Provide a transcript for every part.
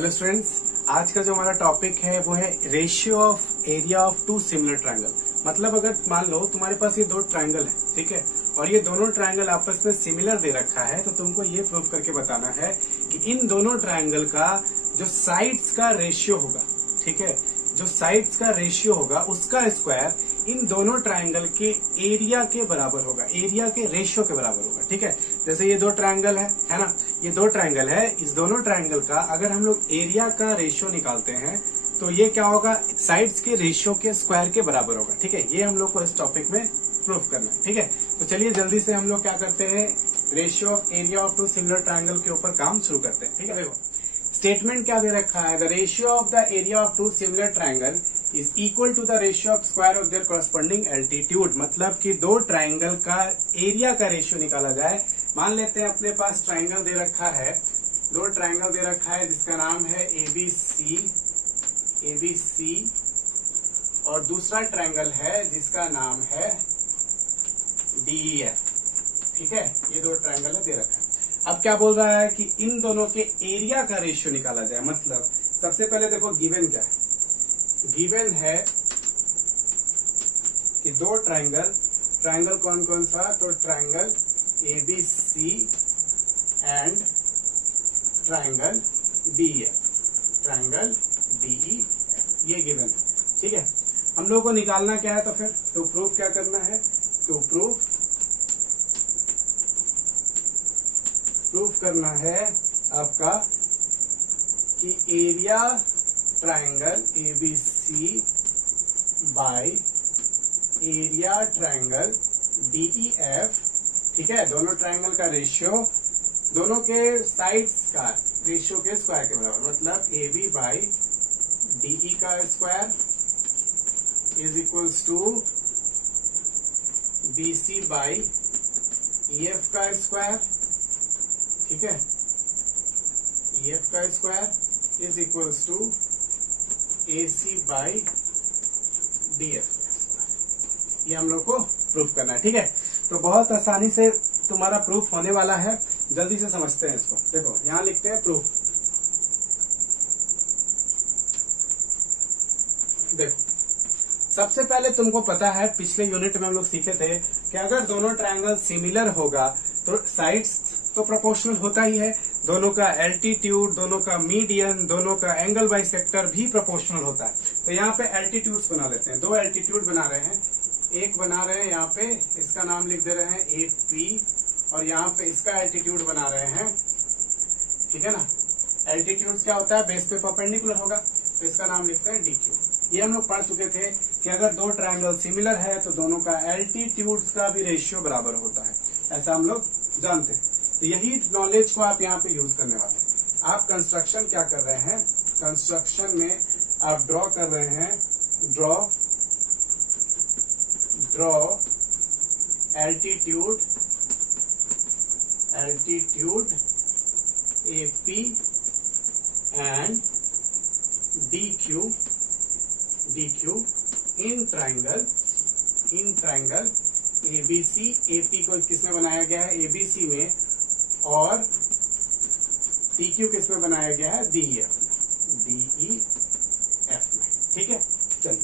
Hello students, आज का जो हमारा टॉपिक है वो है ratio of area of two similar triangle. मतलब अगर मान लो तुम्हारे पास ये दो ट्रायंगल है, ठीक है, और ये दोनों ट्रायंगल आपस में सिमिलर दे रखा है, तो तुमको ये प्रूव करके बताना है कि इन दोनों ट्रायंगल का जो साइड्स का रेशियो होगा, ठीक है, जो साइड्स का रेशियो होगा उसका स्क्वायर इन दोनों ट्रायंगल के एरिया के बराबर होगा, एरिया के रेशियो के बराबर होगा। ठीक है, जैसे ये दो ट्रायंगल है ना, ये दो ट्रायंगल है, इस दोनों ट्रायंगल का अगर हम लोग एरिया का रेशियो निकालते हैं तो ये क्या होगा, साइड्स के रेशियो के स्क्वायर के बराबर होगा। ठीक है, ये हम लोग को इस टॉपिक में प्रूफ करना है। ठीक है, तो चलिए जल्दी से हम लोग क्या करते हैं, ratio of area of two similar triangle के ऊपर काम शुरू करते हैं। ठीक है, देखो स्टेटमेंट क्या दे रखा है, the ratio of the area of two similar triangle is equal to the ratio of square of their corresponding altitude. मतलब कि दो ट्रायंगल का एरिया का रेशियो निकाला जाए। मान लेते हैं अपने पास ट्रायंगल दे रखा है, दो ट्रायंगल दे रखा है जिसका नाम है एबीसी और दूसरा ट्रायंगल है जिसका नाम है डीईएफ। ठीक है, ये दो ट्रायंगल दे रखा है। अब क्या बोल रहा है कि इन दोनों के एरिया का रेशियो निकाला जाए। मतलब सबसे पहले देखो गिवन क्या है, गिवन है कि दो ट्रायंगल कौन कौन सा, तो triangle ABC and triangle DEF, triangle DEF, ये गिवन है। ठीक है, हम लोगों को निकालना क्या है, तो फिर टू प्रूफ क्या करना है, टू प्रूफ करना है आपका कि area triangle ABC by area triangle DEF. ठीक है, दोनों ट्रायंगल का रेशियो दोनों के साइड्स का रेशियो के स्क्वायर के बराबर। मतलब एबी बाय डीई का square is equals to BC by EF का स्क्वायर। ठीक है, ईएफ का square is equals to AC by DF का स्क्वायर। ये हम लोग को प्रूफ करना है। ठीक है, तो बहुत आसानी से तुम्हारा प्रूफ होने वाला है, जल्दी से समझते हैं इसको। देखो यहां लिखते हैं प्रूफ। देखो सबसे पहले तुमको पता है, पिछले यूनिट में हम लोग सीखे थे कि अगर दोनों ट्रायंगल सिमिलर होगा तो साइड्स तो प्रोपोर्शनल होता ही है, दोनों का एल्टीट्यूड, दोनों का मीडियन, दोनों का एंगल बाइसेक्टर भी प्रोपोर्शनल होता है। तो यहाँ पे एल्टीट्यूड्स बना लेते हैं, दो एल्टीट्यूड बना रहे हैं, एक बना रहे हैं यहाँ पे, इसका नाम लिख दे रहे हैं AP, और यहाँ पे इसका एल्टीट्यूड बना रहे हैं। ठीक है ना, एल्टीट्यूड क्या होता है, बेस पे परपेंडिकुलर होगा, तो इसका नाम लिखते हैं DQ। ये हम लोग पढ़ चुके थे कि अगर दो ट्रायंगल सिमिलर है तो दोनों का एल्टीट्यूड्स का भी रेशियो बराबर होता है, ऐसा हम लोग जानते हैं। तो यही नॉलेज को आप यहाँ पे यूज करने वाले हैं। आप कंस्ट्रक्शन क्या कर रहे हैं, कंस्ट्रक्शन में आप ड्रॉ कर रहे हैं, draw altitude AP and DQ in triangle ABC। AP को किसमें बनाया गया है, ABC में, और DQ किसमें बनाया गया है, DEF में। ठीक है, चलिए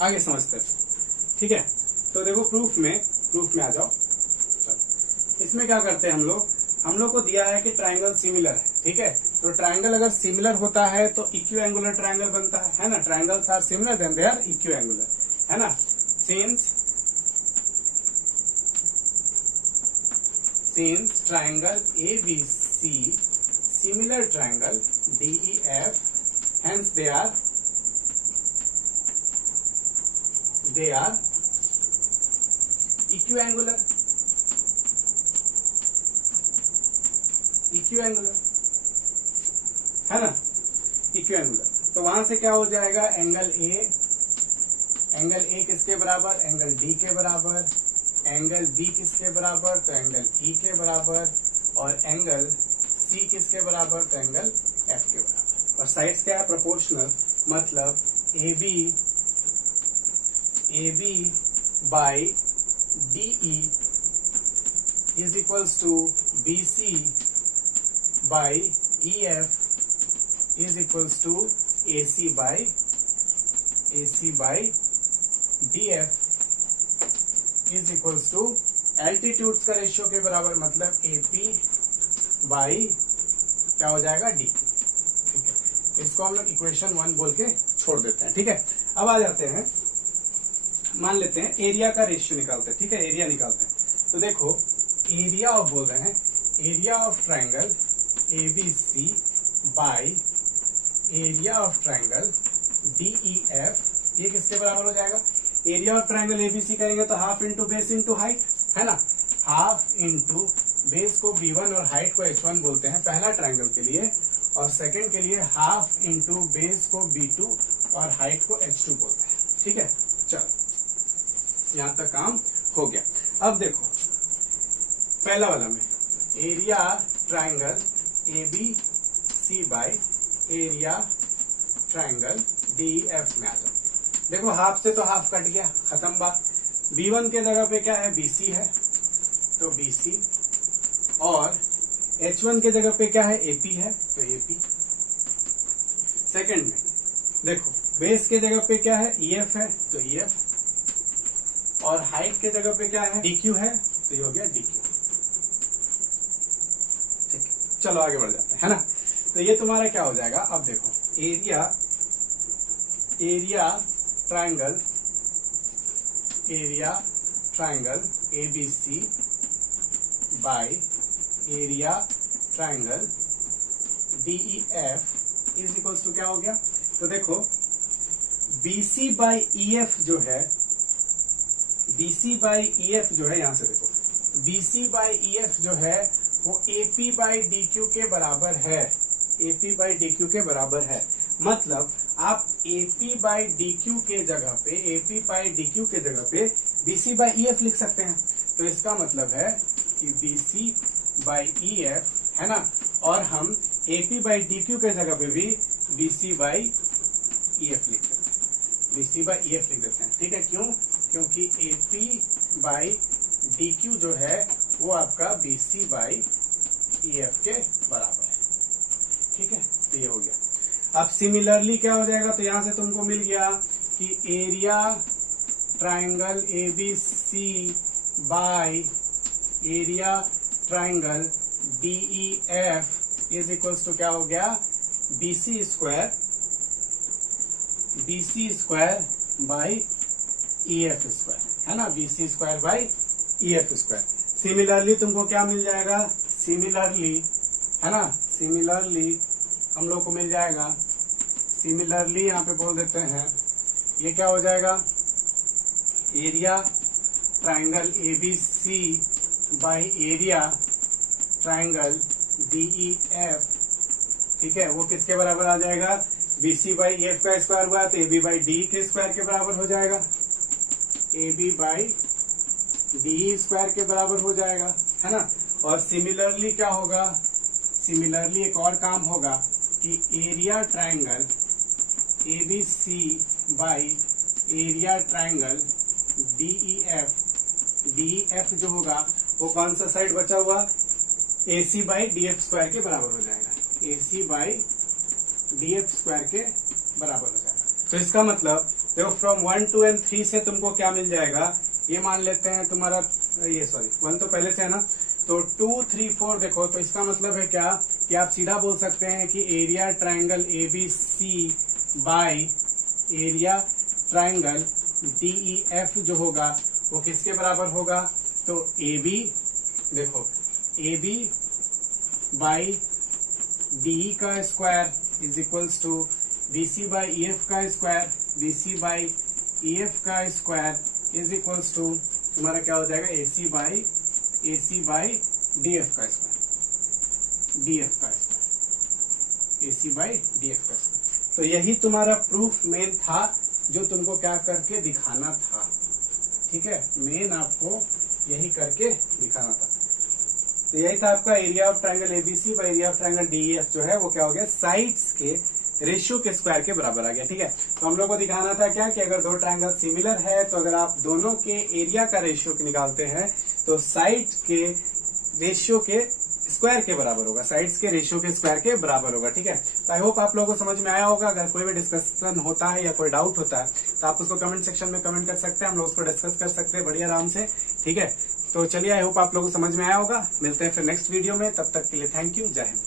आगे समझते हैं। ठीक है, तो देखो प्रूफ में आ जाओ। चलो इसमें क्या करते हैं हम लोग को दिया है कि ट्रायंगल सिमिलर है। ठीक है, तो ट्रायंगल अगर सिमिलर होता है तो इक्यू एंगुलर ट्रायंगल बनता है ना, triangles are similar then they are equiangular, है ना। Since triangle ABC similar triangle DEF, hence they are equiangular, है ना, इक्यू एंगुलर। तो वहां से क्या हो जाएगा, एंगल ए किसके बराबर, एंगल D के बराबर, एंगल B किसके बराबर, तो एंगल E के बराबर, और एंगल C किसके बराबर, तो एंगल F के बराबर। और साइड्स क्या है, प्रोपोर्शनल। मतलब AB by DE is equals to BC by EF is equals to AC by DF is equals to altitudes का रेशियो के बराबर, मतलब AP बाई क्या हो जाएगा DQ। ठीक है, इसको हम लोग इक्वेशन 1 बोल के छोड़ देते हैं। ठीक है, अब आ जाते हैं, मान लेते हैं एरिया का रेशियो निकालते हैं। ठीक है, एरिया निकालते हैं। तो देखो एरिया ऑफ बोल रहे हैं, area of triangle ABC by area of triangle DEF, ये किसके बराबर हो जाएगा? एरिया ऑफ ट्राइंगल ABC करेंगे तो half into base into height, है ना। हाफ इंटू बेस को B1 और हाइट को H1 बोलते हैं पहला ट्राइंगल के लिए, और सेकंड के लिए हाफ इंटू बेस को B2 और हाइट को H2 बोलते हैं। ठीक है, चलो यहां तक काम हो गया। अब देखो पहला वाला में area triangle ABC by area triangle DEF में आ जाओ। देखो हाफ से तो हाफ कट गया, खत्म बात। B1 के जगह पे क्या है? BC है, तो BC, और H1 के जगह पे क्या है? AP है, तो AP। सेकंड में देखो बेस के जगह पे क्या है? EF है, तो EF, और हाइट के जगह पे क्या है? DQ है, तो ये हो गया DQ। ठीक है, चलो आगे बढ़ जाते हैं, है ना। तो ये तुम्हारा क्या हो जाएगा? अब देखो area triangle ABC by area triangle DEF is equals to क्या हो गया? तो देखो BC बाई EF जो है, BC बाई EF जो है, यहां से देखो BC बाई EF जो है वो AP बाई DQ के बराबर है, AP बाई DQ के बराबर है। मतलब आप AP बाई DQ के जगह पे, AP बाई DQ के जगह पे BC बाई EF लिख सकते हैं। तो इसका मतलब है कि BC बाई EF, है ना, और हम AP बाई DQ के जगह पे भी BC बाई EF लिख देते हैं, BC बाई EF लिख देते हैं। ठीक है, क्यों? क्योंकि AP बाई DQ जो है वो आपका BC बाई EF के बराबर है। ठीक है, तो ये हो गया। अब सिमिलरली क्या हो जाएगा? तो यहां से तुमको मिल गया कि area triangle ABC by area triangle DEF is equals to क्या हो गया? BC square by EF square, है ना, BC square by EF square. Similarly तुमको क्या मिल जाएगा? सिमिलरली, है ना, सिमिलरली हम लोग को मिल जाएगा, सिमिलरली यहाँ पे बोल देते हैं, ये क्या हो जाएगा? Area triangle ABC by area triangle DEF, ठीक है, वो किसके बराबर आ जाएगा? BC बाई EF का स्क्वायर हुआ तो AB बाई DE के स्क्वायर के बराबर हो जाएगा, AB बाई DE स्क्वायर के बराबर हो जाएगा, है ना। और सिमिलरली क्या होगा? सिमिलरली एक और काम होगा कि area triangle ABC by area triangle DEF जो होगा वो कौन सा साइड बचा हुआ? AC बाई DF स्क्वायर के बराबर हो जाएगा, AC बाई DF स्क्वायर के बराबर हो जाएगा। तो इसका मतलब देखो फ्रॉम 1 2 and 3 से तुमको क्या मिल जाएगा? ये मान लेते हैं तुम्हारा, ये सॉरी 1 तो पहले से है ना, तो 2 3 4 देखो, तो इसका मतलब है क्या कि आप सीधा बोल सकते हैं कि area triangle ABC by area triangle DEF जो होगा वो किसके बराबर होगा? तो AB, देखो AB बाई DE का square is equals to BC by EF का स्क्वायर, BC बाई EF का स्क्वायर इज इक्वल्स टू तुम्हारा क्या हो जाएगा? AC बाई DF का स्क्वायर, DF का स्क्वायर, AC बाई DF का स्क्वायर। तो यही तुम्हारा प्रूफ मेन था जो तुमको क्या करके दिखाना था। ठीक है, मेन आपको यही करके दिखाना था। तो यही था आपका area of triangle ABC by area of triangle DEF जो है वो क्या हो गया? साइड्स के रेशियो के स्क्वायर के बराबर आ गया। ठीक है, तो हम लोग को दिखाना था क्या कि अगर दो ट्राइंगल सिमिलर है तो अगर आप दोनों के एरिया का रेशियो निकालते हैं तो साइड के रेशियो के स्क्वायर के बराबर होगा, साइड्स के रेशियो के स्क्वायर के बराबर होगा। ठीक है, तो आई होप आप लोगों को समझ में आया होगा। अगर कोई भी डिस्कशन होता है या कोई डाउट होता है तो आप उसको कमेंट सेक्शन में कमेंट कर सकते हैं, हम लोग उसको डिस्कस कर सकते हैं बढ़िया आराम से। ठीक है, तो चलिए आई होप आप लोगों को समझ में आया होगा। मिलते हैं फिर नेक्स्ट वीडियो में, तब तक के लिए थैंक यू, जय हिंद।